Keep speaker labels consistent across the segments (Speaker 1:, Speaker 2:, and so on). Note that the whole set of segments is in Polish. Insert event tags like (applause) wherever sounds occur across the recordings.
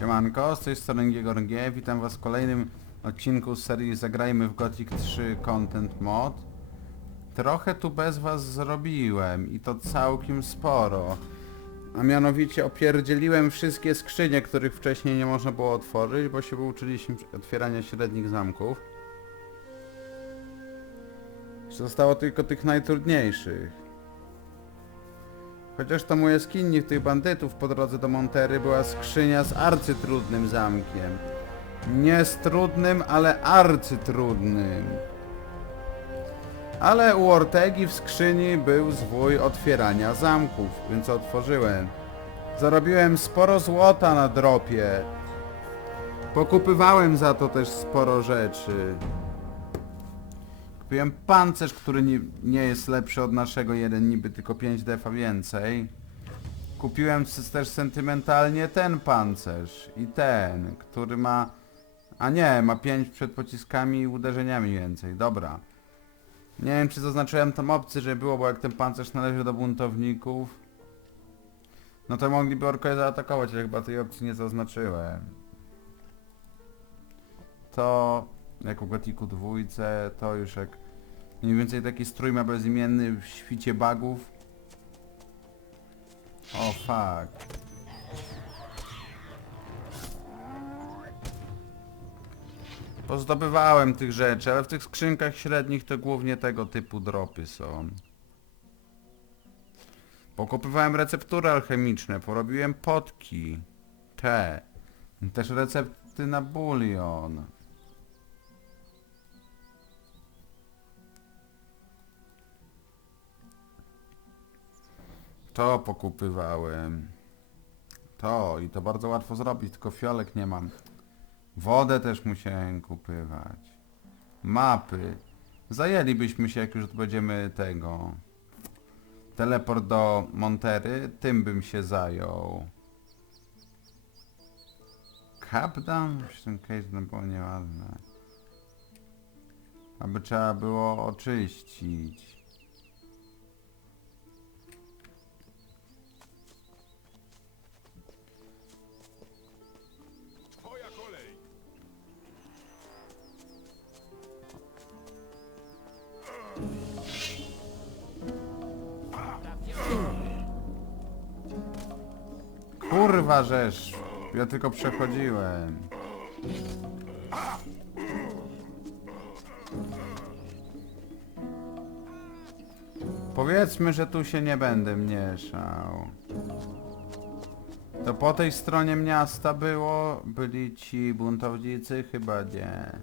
Speaker 1: Siemanko, z tej strony GGORG, witam was w kolejnym odcinku z serii Zagrajmy w Gothic 3 Content Mod. Trochę tu bez was zrobiłem i to całkiem sporo. A mianowicie opierdzieliłem wszystkie skrzynie, których wcześniej nie można było otworzyć, bo się uczyliśmy otwierania średnich zamków. Zostało tylko tych najtrudniejszych. Chociaż to moje skinni tych bandytów po drodze do Montery była skrzynia z arcytrudnym zamkiem. Nie z trudnym, ale arcytrudnym. Ale u Ortegi w skrzyni był zwój otwierania zamków, więc otworzyłem. Zarobiłem sporo złota na dropie. Pokupywałem za to też sporo rzeczy. Kupiłem pancerz, który nie, nie jest lepszy od naszego, jeden niby tylko 5 defa więcej. Kupiłem też sentymentalnie ten pancerz i ten, który ma... A nie, ma 5 przed pociskami i uderzeniami więcej, dobra. Nie wiem czy zaznaczyłem tam opcję, że było, bo jak ten pancerz należy do buntowników, no to mogliby orkoje zaatakować, ale chyba tej opcji nie zaznaczyłem. To jak u Gotiku dwójce, to już jak mniej więcej taki strój ma bezimienny w świcie bugów. O fuck. Pozdobywałem tych rzeczy, ale w tych skrzynkach średnich to głównie tego typu dropy są. Pokupywałem receptury alchemiczne, porobiłem potki, te, też recepty na bulion. To pokupywałem. To i to bardzo łatwo zrobić, tylko fiolek nie mam. Wodę też musiałem kupywać. Mapy. Zajęlibyśmy się, jak już będziemy tego... Teleport do Montery, tym bym się zajął. Już ten case no było nieładne. Aby trzeba było oczyścić. Kurwa żeż! Ja tylko przechodziłem. Powiedzmy, że tu się nie będę mieszał. To po tej stronie miasta było? Byli ci buntownicy? Chyba nie.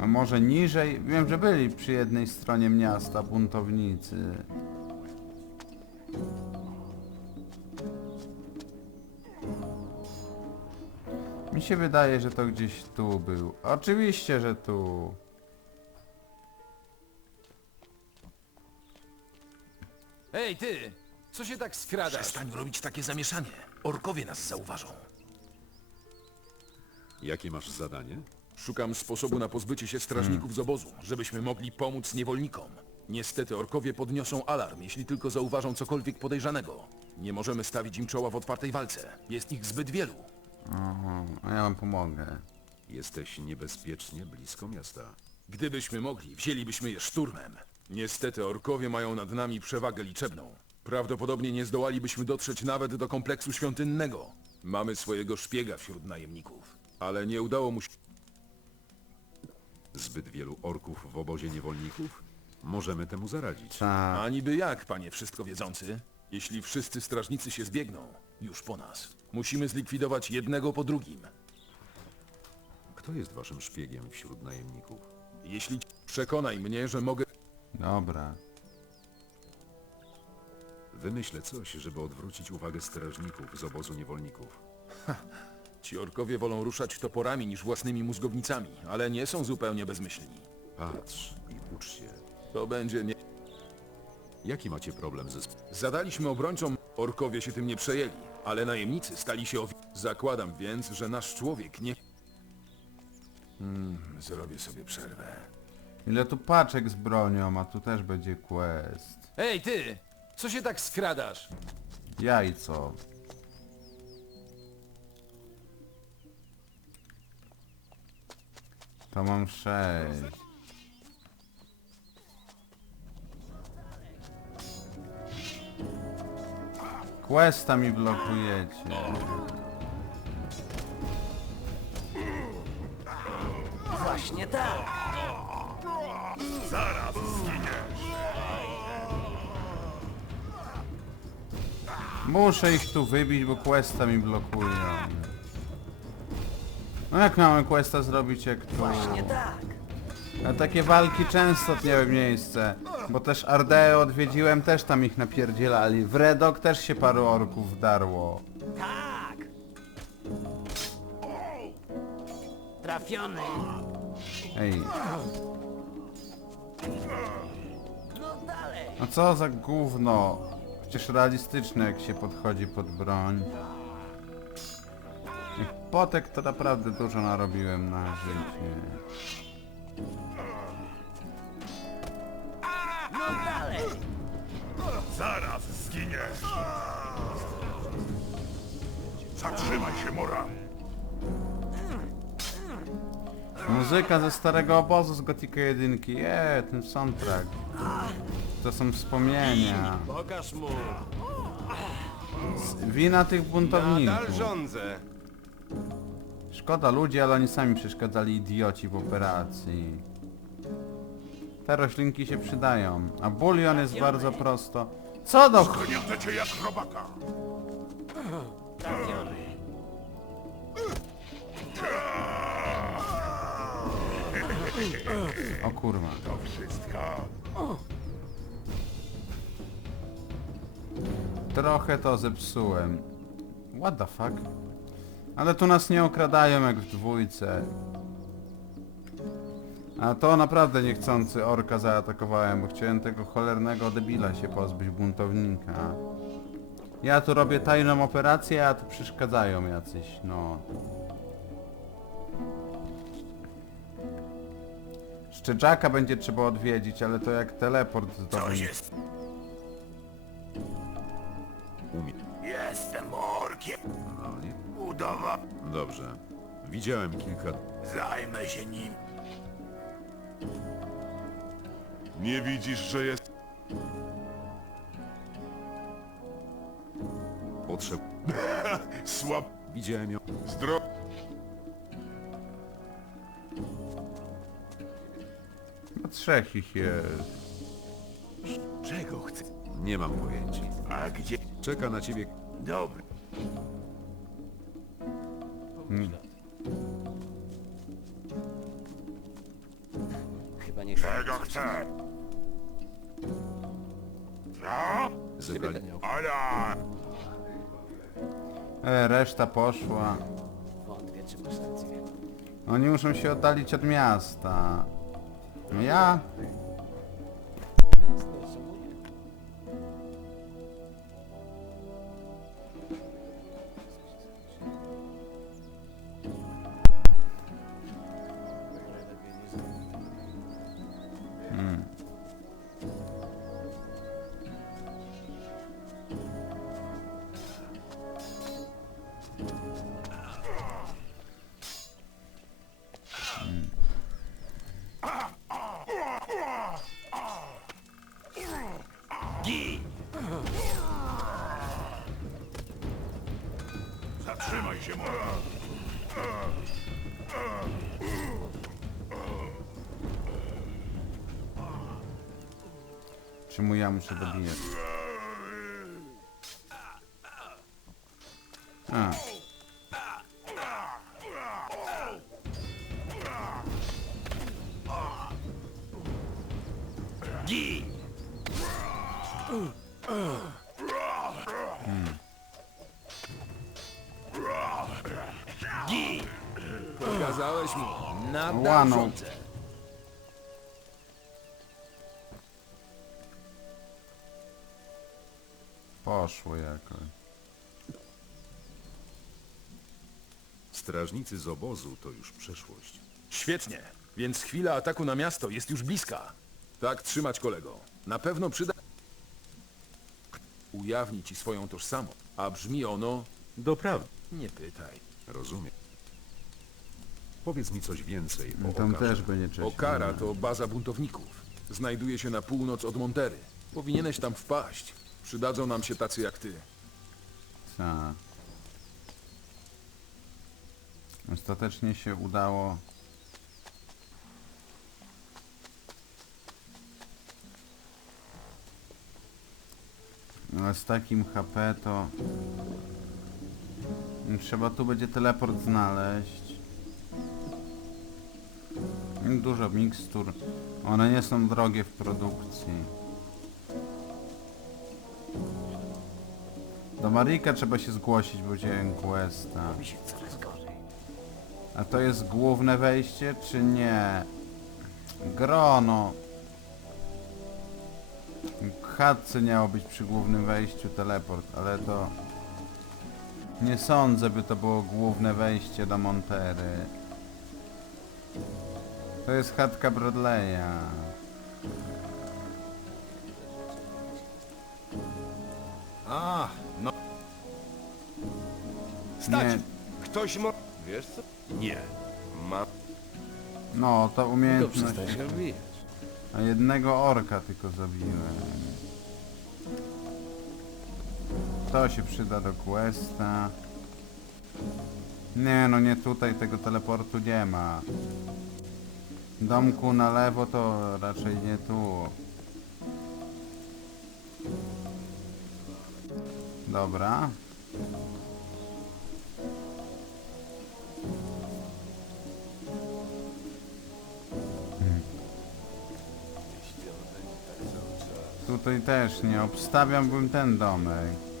Speaker 1: A może niżej? Wiem, że byli przy jednej stronie miasta buntownicy. Się wydaje, że to gdzieś tu był. Oczywiście, że tu.
Speaker 2: Ej, ty! Co się tak skradasz?
Speaker 3: Przestań robić takie zamieszanie. Orkowie nas zauważą.
Speaker 4: Jakie masz zadanie?
Speaker 3: Szukam sposobu na pozbycie się strażników z obozu, żebyśmy mogli pomóc niewolnikom. Niestety orkowie podniosą alarm, jeśli tylko zauważą cokolwiek podejrzanego. Nie możemy stawić im czoła w otwartej walce. Jest ich zbyt wielu.
Speaker 1: Aha, a ja wam pomogę.
Speaker 4: Jesteś niebezpiecznie blisko miasta.
Speaker 3: Gdybyśmy mogli, wzięlibyśmy je szturmem. Niestety orkowie mają nad nami przewagę liczebną. Prawdopodobnie nie zdołalibyśmy dotrzeć nawet do kompleksu świątynnego. Mamy swojego szpiega wśród najemników, ale nie udało mu się...
Speaker 4: Zbyt wielu orków w obozie niewolników? Możemy temu zaradzić.
Speaker 1: Ta.
Speaker 3: A niby jak, panie wszystko wiedzący? Jeśli wszyscy strażnicy się zbiegną, już po nas. Musimy zlikwidować jednego po drugim.
Speaker 4: Kto jest waszym szpiegiem wśród najemników?
Speaker 3: Jeśli przekonaj mnie, że mogę...
Speaker 1: Dobra.
Speaker 4: Wymyślę coś, żeby odwrócić uwagę strażników z obozu niewolników.
Speaker 3: Ci orkowie wolą ruszać toporami niż własnymi mózgownicami, ale nie są zupełnie bezmyślni.
Speaker 4: Patrz i ucz się.
Speaker 3: To będzie nie...
Speaker 4: Jaki macie problem ze... sp-
Speaker 3: Zadaliśmy obrońcom, orkowie się tym nie przejęli, ale najemnicy stali się owi... Zakładam więc, że nasz człowiek nie... Hmm, zrobię sobie przerwę.
Speaker 1: Ile tu paczek z bronią, a tu też będzie quest.
Speaker 2: Ej ty! Co się tak skradasz?
Speaker 1: Jajco. To mam sześć. Questa mi blokujecie.
Speaker 5: Właśnie tak.
Speaker 1: Muszę ich tu wybić, bo questa mi blokują. No jak mamy questa zrobić, jak tu...
Speaker 5: Właśnie tak.
Speaker 1: A takie walki często miały miejsce, bo też Ardeo odwiedziłem, też tam ich napierdzielali. W Redok też się paru orków wdarło.
Speaker 5: Tak. Trafiony.
Speaker 1: Ej,
Speaker 5: No dalej.
Speaker 1: a co za gówno? Przecież realistyczne jak się podchodzi pod broń. Potek to naprawdę dużo narobiłem na życie.
Speaker 6: Zatrzymaj się, Mora!
Speaker 1: Muzyka ze starego obozu z Gotika 1. Je, ten soundtrack. To są wspomnienia.
Speaker 7: Pokaż mu.
Speaker 1: Wina tych buntowników.
Speaker 7: Nadal rządzę.
Speaker 1: Szkoda ludzi, ale oni sami przeszkadzali idioci w operacji. Te roślinki się przydają. A bulion jest bardzo prosto. Co do ch...
Speaker 6: Cię jak robaka!
Speaker 1: O kurwa.
Speaker 6: To wszystko!
Speaker 1: Trochę to zepsułem. What the fuck? Ale tu nas nie okradają jak w dwójce. A to naprawdę niechcący orka zaatakowałem, bo chciałem tego cholernego debila się pozbyć, buntownika. Ja tu robię tajną operację, a tu przeszkadzają jacyś, no. Jeszcze Jacka będzie trzeba odwiedzić, ale to jak teleport zdobyć.
Speaker 6: jest?
Speaker 4: Umie.
Speaker 6: Jestem orkiem! Udawa...
Speaker 4: Dobrze. Widziałem kilka...
Speaker 6: Zajmę się nim. Nie widzisz, że jest...
Speaker 4: Potrzeb... (laughs)
Speaker 6: Słab...
Speaker 4: Widziałem ją...
Speaker 6: Zdro...
Speaker 1: No trzech ich jest.
Speaker 6: Czego chcę?
Speaker 4: Nie mam pojęcia.
Speaker 6: A gdzie?
Speaker 4: Czeka na ciebie...
Speaker 6: Dobry.
Speaker 5: Chyba nie
Speaker 6: Czego chcę? Co?
Speaker 4: Zebrali...
Speaker 1: E, reszta poszła.
Speaker 5: wątpię, czy masz rację.
Speaker 1: Oni muszą się oddalić od miasta. No ja?
Speaker 6: Się, Mora!
Speaker 1: Czemu ja muszę dobijać?
Speaker 2: Nadal
Speaker 1: Łano.
Speaker 2: rządzę.
Speaker 1: Poszło jakoś.
Speaker 4: Strażnicy z obozu to już przeszłość.
Speaker 3: Świetnie. Więc chwila ataku na miasto jest już bliska. Tak trzymać, kolego. Na pewno przyda... Ujawni ci swoją tożsamość. A brzmi ono...
Speaker 4: Doprawdy.
Speaker 3: Nie pytaj.
Speaker 4: Rozumiem. Powiedz mi coś więcej o
Speaker 1: Tam
Speaker 4: Okarze.
Speaker 1: też będzie cześć.
Speaker 3: Okara to baza buntowników. Znajduje się na północ od Montery. Powinieneś tam wpaść. Przydadzą nam się tacy jak ty.
Speaker 1: Tak. Ostatecznie się udało. Ale z takim HP to... Trzeba tu będzie teleport znaleźć. Dużo mikstur. One nie są drogie w produkcji. Do Marika trzeba się zgłosić, bo wziąłem questa.
Speaker 5: Robi się coraz gorzej.
Speaker 1: A to jest główne wejście, czy nie? Grono. Chatce miało być przy głównym wejściu teleport, ale to... Nie sądzę, by to było główne wejście do Montery. To jest chatka Bradley'a.
Speaker 7: A, no.
Speaker 1: Nie,
Speaker 7: Stać! Ktoś mo... Wiesz co? Nie. Ma...
Speaker 1: no to
Speaker 5: To
Speaker 1: umiejętność.
Speaker 5: przestań się odbijać.
Speaker 1: A jednego orka tylko zabiłem. To się przyda do questa. Nie no, nie tutaj tego teleportu nie ma. Domku na lewo to raczej nie tu. Dobra. Tutaj też nie obstawiałbym ten domek.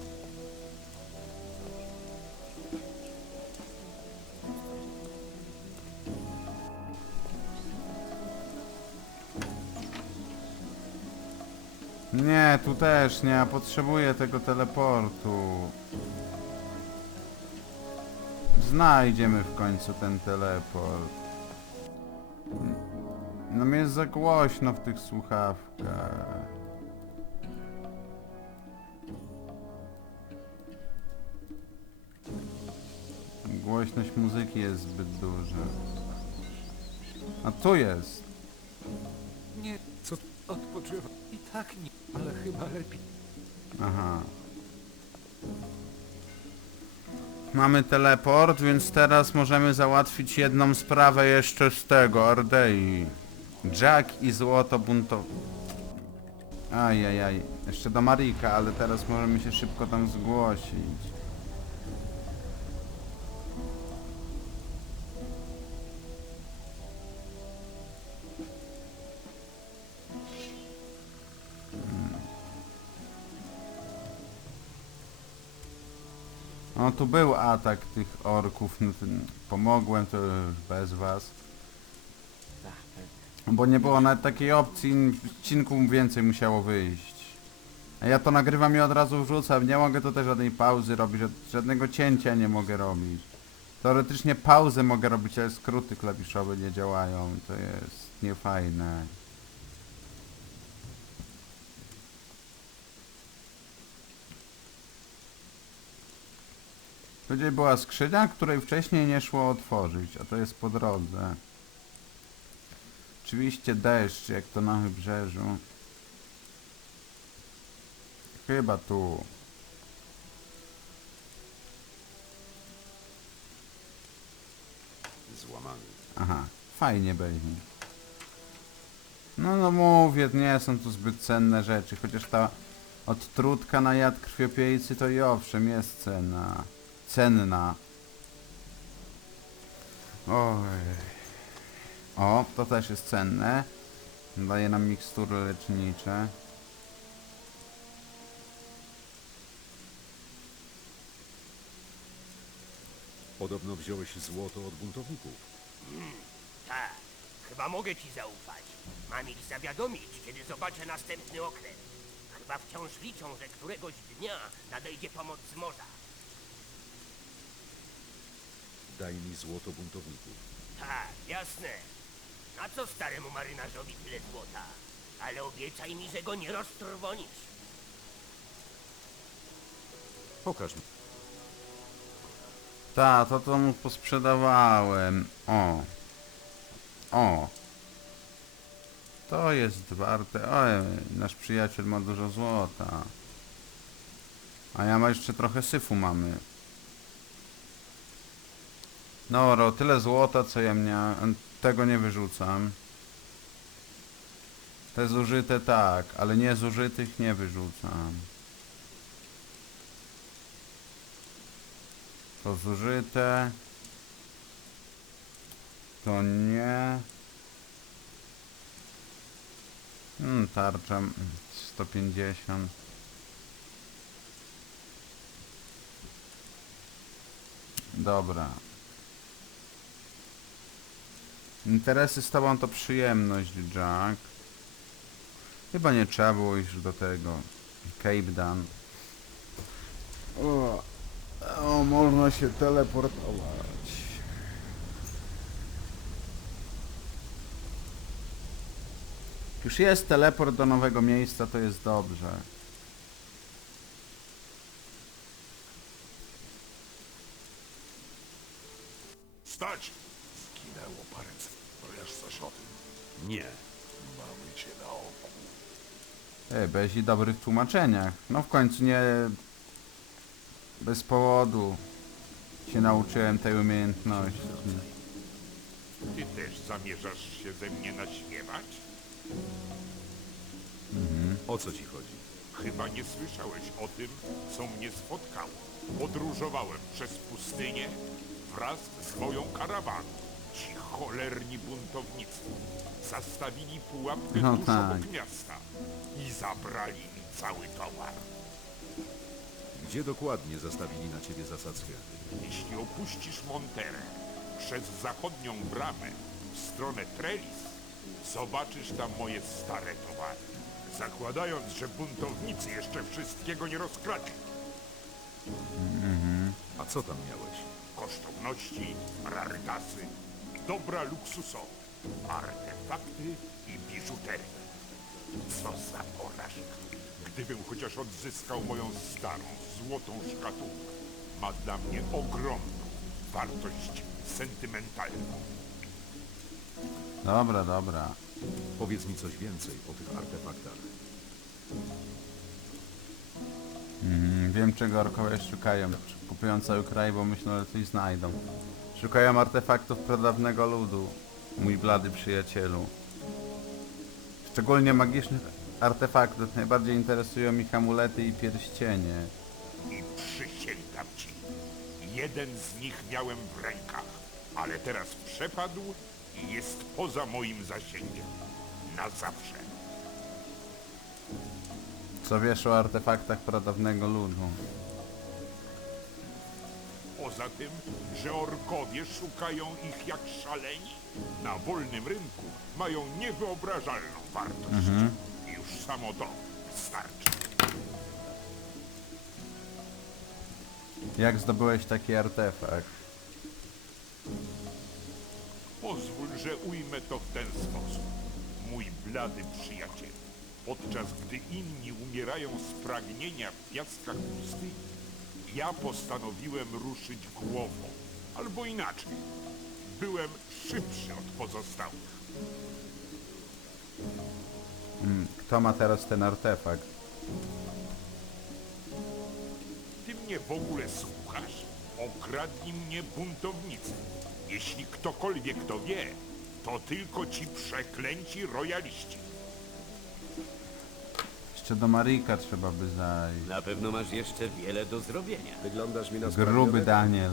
Speaker 1: Tu też nie, ja potrzebuję tego teleportu. Znajdziemy w końcu ten teleport. No mi jest za głośno w tych słuchawkach. Głośność muzyki jest zbyt duża. A tu jest.
Speaker 2: Nie, co odpoczywa. I tak nie, chyba lepiej.
Speaker 1: Aha. Mamy teleport, więc teraz możemy załatwić jedną sprawę jeszcze z tego, Ardei. Jack i złoto bunto... Ajajaj, jeszcze do Marika, ale teraz możemy się szybko tam zgłosić. No tu był atak tych orków, no pomogłem to już bez was. Bo nie było nawet takiej opcji, odcinku więcej musiało wyjść. A ja to nagrywam i od razu wrzucam, nie mogę też żadnej pauzy robić, żad- żadnego cięcia nie mogę robić. Teoretycznie pauzę mogę robić, ale skróty klawiszowe nie działają, to jest niefajne. Tutaj była skrzynia, której wcześniej nie szło otworzyć, a to jest po drodze. Oczywiście deszcz, jak to na wybrzeżu. Chyba tu.
Speaker 4: Złamany.
Speaker 1: Aha, fajnie będzie. No no mówię, nie są tu zbyt cenne rzeczy, chociaż ta odtrutka na jad krwiopiejcy to i owszem jest cenna. Cenna. Oj. O, to też jest cenne. Daje nam mikstury lecznicze.
Speaker 4: Podobno wziąłeś złoto od buntowników.
Speaker 8: Tak, chyba mogę ci zaufać. Mam ich zawiadomić, kiedy zobaczę następny okręt. Chyba wciąż liczą, że któregoś dnia nadejdzie pomoc z morza.
Speaker 4: Daj mi złoto buntowników.
Speaker 8: Tak, jasne. Na co staremu marynarzowi tyle złota? Ale obiecaj mi, że go nie roztrwonisz.
Speaker 4: Pokaż mi.
Speaker 1: Ta, to to mu posprzedawałem. O. O. To jest warte... Oj, nasz przyjaciel ma dużo złota. A ja ma jeszcze trochę syfu mamy. No, tyle złota, co ja miałem. Tego nie wyrzucam. Te zużyte tak, ale nie zużytych nie wyrzucam. To zużyte. To nie. Hmm, tarcza mm, 150. Dobra. Interesy z tobą to przyjemność, Jack. Chyba nie trzeba było iść do tego. Cape Dan. O, o, można się teleportować. Już jest teleport do nowego miejsca, to jest dobrze.
Speaker 7: Nie.
Speaker 6: Mamy cię na oku.
Speaker 1: Ej, bez i dobrych tłumaczeniach. No w końcu nie... Bez powodu się nauczyłem tej umiejętności.
Speaker 6: Ty też zamierzasz się ze mnie naśmiewać?
Speaker 4: O co ci chodzi?
Speaker 6: Chyba nie słyszałeś o tym, co mnie spotkało. Podróżowałem przez pustynię wraz z moją karawaną. Ci cholerni buntownicy zastawili pułapkę
Speaker 1: No
Speaker 6: tuż
Speaker 1: tak.
Speaker 6: obok miasta i zabrali mi cały towar.
Speaker 4: Gdzie dokładnie zastawili na ciebie zasadzkę?
Speaker 6: Jeśli opuścisz Monterę przez zachodnią bramę w stronę Trellis, zobaczysz tam moje stare towary. Zakładając, że buntownicy jeszcze wszystkiego nie rozkradli.
Speaker 4: A co tam miałeś?
Speaker 6: Kosztowności, rarytasy, dobra luksusowe, artefakty i biżuterię. Co za porażka. Gdybym chociaż odzyskał moją starą, złotą szkatułkę, ma dla mnie ogromną wartość sentymentalną.
Speaker 1: Dobra, dobra.
Speaker 4: Powiedz mi coś więcej o tych artefaktach.
Speaker 1: Mhm, wiem czego orkowie szukają. Kupują cały kraj, bo myślą, że coś znajdą. Szukają artefaktów pradawnego ludu. Mój blady przyjacielu. Szczególnie magicznych artefaktów. Najbardziej interesują ich amulety i pierścienie.
Speaker 6: I przysięgam ci, jeden z nich miałem w rękach, ale teraz przepadł i jest poza moim zasięgiem. Na zawsze.
Speaker 1: Co wiesz o artefaktach pradawnego ludu?
Speaker 6: Poza tym, że orkowie szukają ich jak szaleni, na wolnym rynku mają niewyobrażalną wartość. Już samo to starczy.
Speaker 1: Jak zdobyłeś taki artefakt?
Speaker 6: Pozwól, że ujmę to w ten sposób. Mój blady przyjaciel, podczas gdy inni umierają z pragnienia w piaskach pustyni, ja postanowiłem ruszyć głową. Albo inaczej, byłem szybszy od pozostałych.
Speaker 1: Mm, Kto ma teraz ten artefakt?
Speaker 6: Ty mnie w ogóle słuchasz? Okradli mnie buntownicy. Jeśli ktokolwiek to wie, to tylko ci przeklęci rojaliści.
Speaker 1: Jeszcze do Marika trzeba by zajść.
Speaker 5: Na pewno masz jeszcze wiele do zrobienia.
Speaker 7: Wyglądasz mi na
Speaker 1: Gruby. Daniel.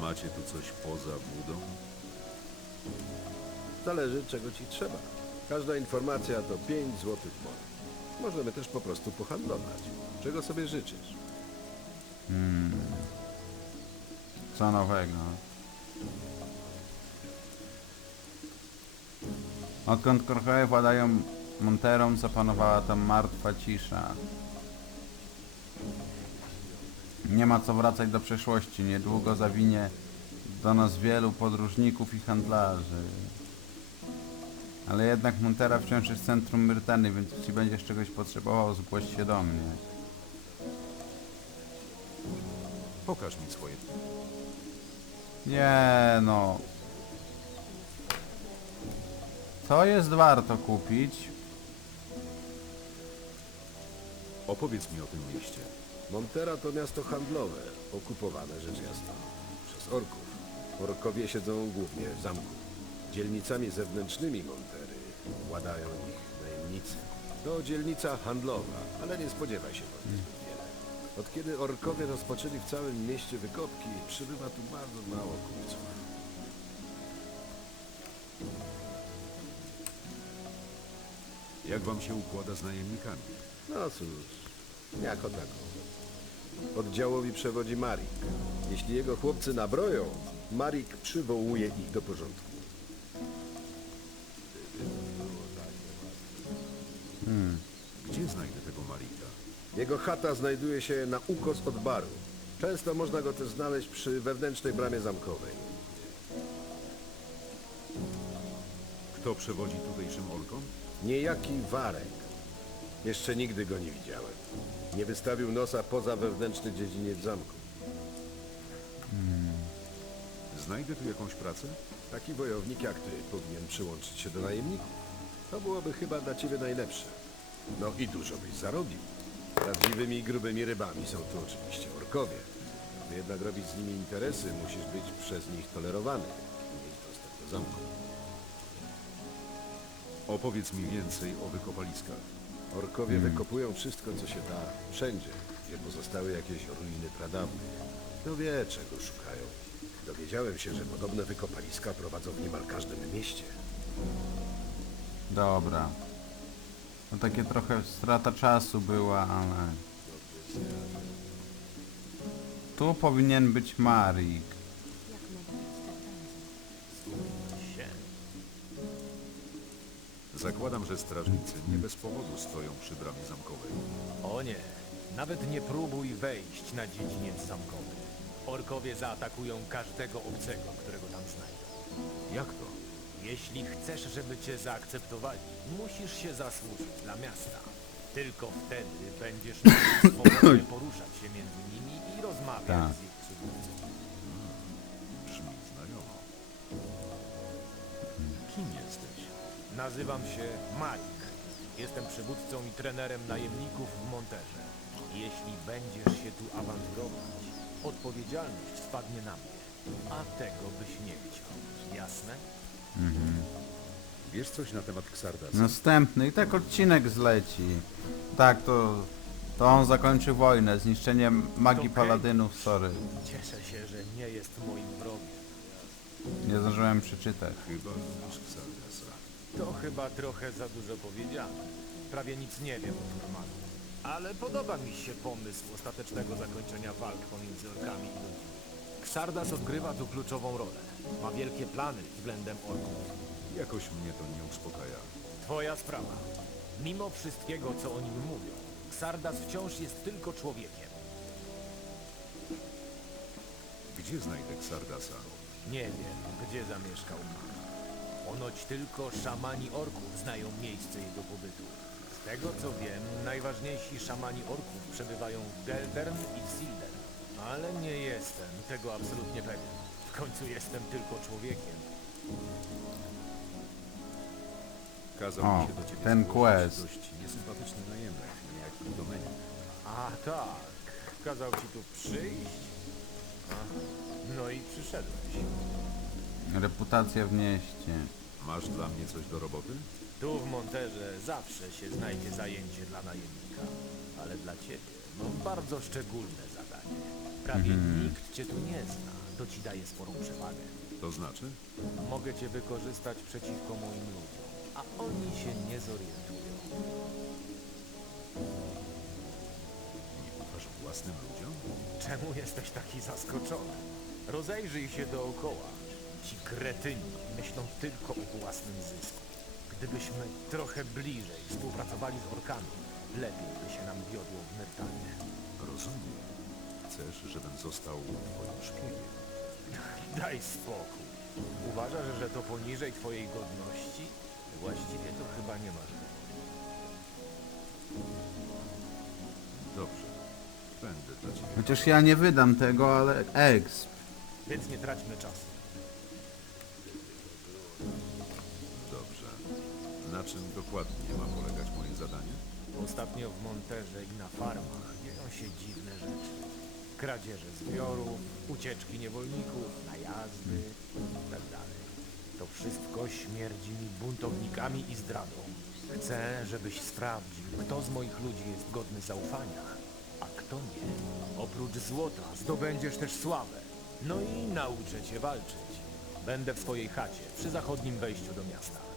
Speaker 4: Macie tu coś poza budą?
Speaker 7: Zależy czego ci trzeba. Każda informacja to 5 złotych monet. Możemy też po prostu pohandlować. Czego sobie życzysz?
Speaker 1: Co nowego? Odkąd Korkowie władają Monterą, zapanowała tam martwa cisza. Nie ma co wracać do przeszłości. Niedługo zawinie do nas wielu podróżników i handlarzy. Ale jednak Montera wciąż jest centrum Myrteny, więc jeśli będziesz czegoś potrzebował, zgłoś się do mnie.
Speaker 4: Pokaż mi swoje.
Speaker 1: Nie no. To jest warto kupić.
Speaker 4: Opowiedz mi o tym mieście.
Speaker 7: Montera to miasto handlowe, okupowane rzecz jasna przez orków. Orkowie siedzą głównie w zamku. Dzielnicami zewnętrznymi Montery władają ich najemnicy. To dzielnica handlowa, ale nie spodziewaj się po niej zbyt wiele. Od kiedy orkowie rozpoczęli w całym mieście wykopki, przybywa tu bardzo mało kupców.
Speaker 4: Jak wam się układa z najemnikami?
Speaker 7: No cóż, jako tako. Oddziałowi przewodzi Marik. Jeśli jego chłopcy nabroją, Marik przywołuje ich do porządku.
Speaker 4: Gdzie znajdę tego Marika?
Speaker 7: Jego chata znajduje się na ukos od baru. Często można go też znaleźć przy wewnętrznej bramie zamkowej.
Speaker 4: Kto przewodzi tutejszym orkom?
Speaker 7: Niejaki Warek. Jeszcze nigdy go nie widziałem. Nie wystawił nosa poza wewnętrzny dziedziniec zamku.
Speaker 4: Znajdę tu jakąś pracę?
Speaker 7: Taki wojownik jak ty powinien przyłączyć się do najemników. To byłoby chyba dla ciebie najlepsze. No i dużo byś zarobił. Prawdziwymi grubymi rybami są tu oczywiście orkowie. By jednak robić z nimi interesy, musisz być przez nich tolerowany i mieć dostęp do zamku.
Speaker 4: Opowiedz mi więcej o wykopaliskach.
Speaker 7: Orkowie wykopują wszystko, co się da, wszędzie, gdzie pozostały jakieś ruiny pradawnych. Kto wie, czego szukają. Dowiedziałem się, że podobne wykopaliska prowadzą w niemal każdym mieście.
Speaker 1: Dobra. No takie trochę strata czasu była, ale... Tu powinien być Marik.
Speaker 4: Zakładam, że strażnicy nie bez powodu stoją przy bramie zamkowej.
Speaker 2: O nie, nawet nie próbuj wejść na dziedziniec zamkowy. Orkowie zaatakują każdego obcego, którego tam znajdą.
Speaker 4: Jak to?
Speaker 2: Jeśli chcesz, żeby cię zaakceptowali, musisz się zasłużyć dla miasta. Tylko wtedy będziesz (coughs) mógł swobodnie poruszać się między nimi i rozmawiać
Speaker 1: Tak.
Speaker 2: z ich Nazywam się Malik. Jestem przywódcą i trenerem najemników w Monterze. Jeśli będziesz się tu awanturować, odpowiedzialność spadnie na mnie. A tego byś nie chciał. Jasne?
Speaker 4: Wiesz coś na temat Xardasa?
Speaker 1: Następny i tak odcinek zleci. Tak, to... To on zakończy wojnę, zniszczeniem magii
Speaker 2: To
Speaker 1: paladynów, sorry.
Speaker 2: Cieszę się, że nie jest moim wrogiem.
Speaker 1: Nie zdążyłem przeczytać.
Speaker 4: Chyba lubisz Xardasa.
Speaker 2: To chyba trochę za dużo powiedziane. Prawie nic nie wiem o Turmanu. Ale podoba mi się pomysł ostatecznego zakończenia walk pomiędzy orkami i ludźmi. Xardas odgrywa tu kluczową rolę. Ma wielkie plany względem orków.
Speaker 4: Jakoś mnie to nie uspokaja.
Speaker 2: Twoja sprawa. Mimo wszystkiego, co o nim mówią, Xardas wciąż jest tylko człowiekiem.
Speaker 4: Gdzie znajdę Xardasa?
Speaker 2: Nie wiem, gdzie zamieszkał. Ponoć tylko szamani orków znają miejsce jego pobytu. Z tego co wiem, najważniejsi szamani orków przebywają w Geldern i w Sildern. Ale nie jestem tego absolutnie pewien. W końcu jestem tylko człowiekiem.
Speaker 4: Kazał
Speaker 1: O,
Speaker 4: mi się do ciebie
Speaker 1: ten
Speaker 4: zgłosić
Speaker 1: quest.
Speaker 4: dość niesympatyczny najemnik, niejaki Domenik.
Speaker 2: A tak, kazał ci tu przyjść? Aha. No i przyszedłeś.
Speaker 1: Reputacja w mieście.
Speaker 4: Masz dla mnie coś do roboty?
Speaker 2: Tu w Monterze zawsze się znajdzie zajęcie dla najemnika, ale dla ciebie mam bardzo szczególne zadanie. Prawie nikt cię tu nie zna, to ci daje sporą przewagę.
Speaker 4: To znaczy?
Speaker 2: Mogę cię wykorzystać przeciwko moim ludziom, a oni się nie zorientują.
Speaker 4: Nie ufasz własnym ludziom?
Speaker 2: Czemu jesteś taki zaskoczony? Rozejrzyj się dookoła. Ci kretyni myślą tylko o własnym zysku. Gdybyśmy trochę bliżej współpracowali z orkami, lepiej by się nam wiodło w Myrtanie.
Speaker 4: Rozumiem. Chcesz, żebym został twoim szpiegiem. (laughs)
Speaker 2: Daj spokój. Uważasz, że to poniżej twojej godności? Właściwie to chyba nie masz.
Speaker 4: Dobrze. Będę dla ciebie.
Speaker 1: Chociaż ja nie wydam tego, ale exp.
Speaker 2: Więc nie traćmy czasu.
Speaker 4: Na czym dokładnie ma polegać moje zadanie?
Speaker 2: Ostatnio w Monterze i na farmach dzieją się dziwne rzeczy. Kradzieże zbiorów, ucieczki niewolników, najazdy itd. To wszystko śmierdzi mi buntownikami i zdradą. Chcę, żebyś sprawdził, kto z moich ludzi jest godny zaufania, a kto nie. Oprócz złota zdobędziesz też sławę. No i nauczę cię walczyć. Będę w swojej chacie, przy zachodnim wejściu do miasta.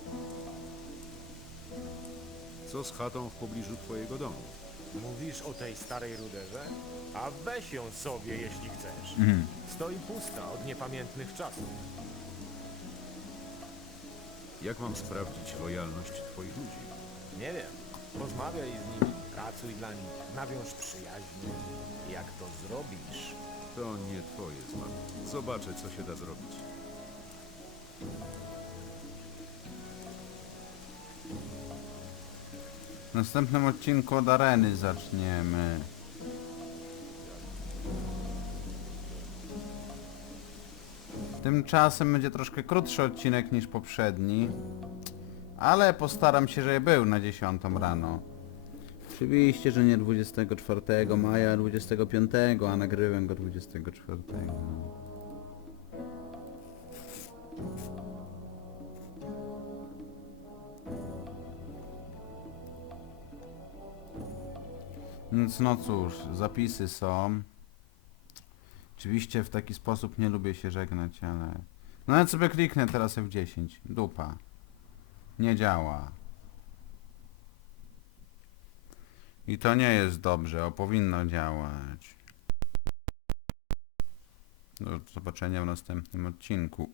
Speaker 4: Co z chatą w pobliżu twojego domu?
Speaker 2: Mówisz o tej starej ruderze? A weź ją sobie, jeśli chcesz. Stoi pusta od niepamiętnych czasów.
Speaker 4: Jak mam sprawdzić lojalność twoich ludzi?
Speaker 2: Nie wiem. Rozmawiaj z nimi, pracuj dla nich, nawiąż przyjaźń. Jak to zrobisz?
Speaker 4: To nie twoje zmarł. Zobaczę, co się da zrobić.
Speaker 1: W następnym odcinku od areny zaczniemy. Tymczasem będzie troszkę krótszy odcinek niż poprzedni. Ale postaram się, żeby był na 10 rano. Oczywiście, że nie 24 maja, a 25, a nagrywam go 24. Więc no cóż, zapisy są. Oczywiście w taki sposób nie lubię się żegnać, ale... No ja sobie kliknę teraz F10. Dupa. Nie działa. I to nie jest dobrze, o powinno działać. Do zobaczenia w następnym odcinku.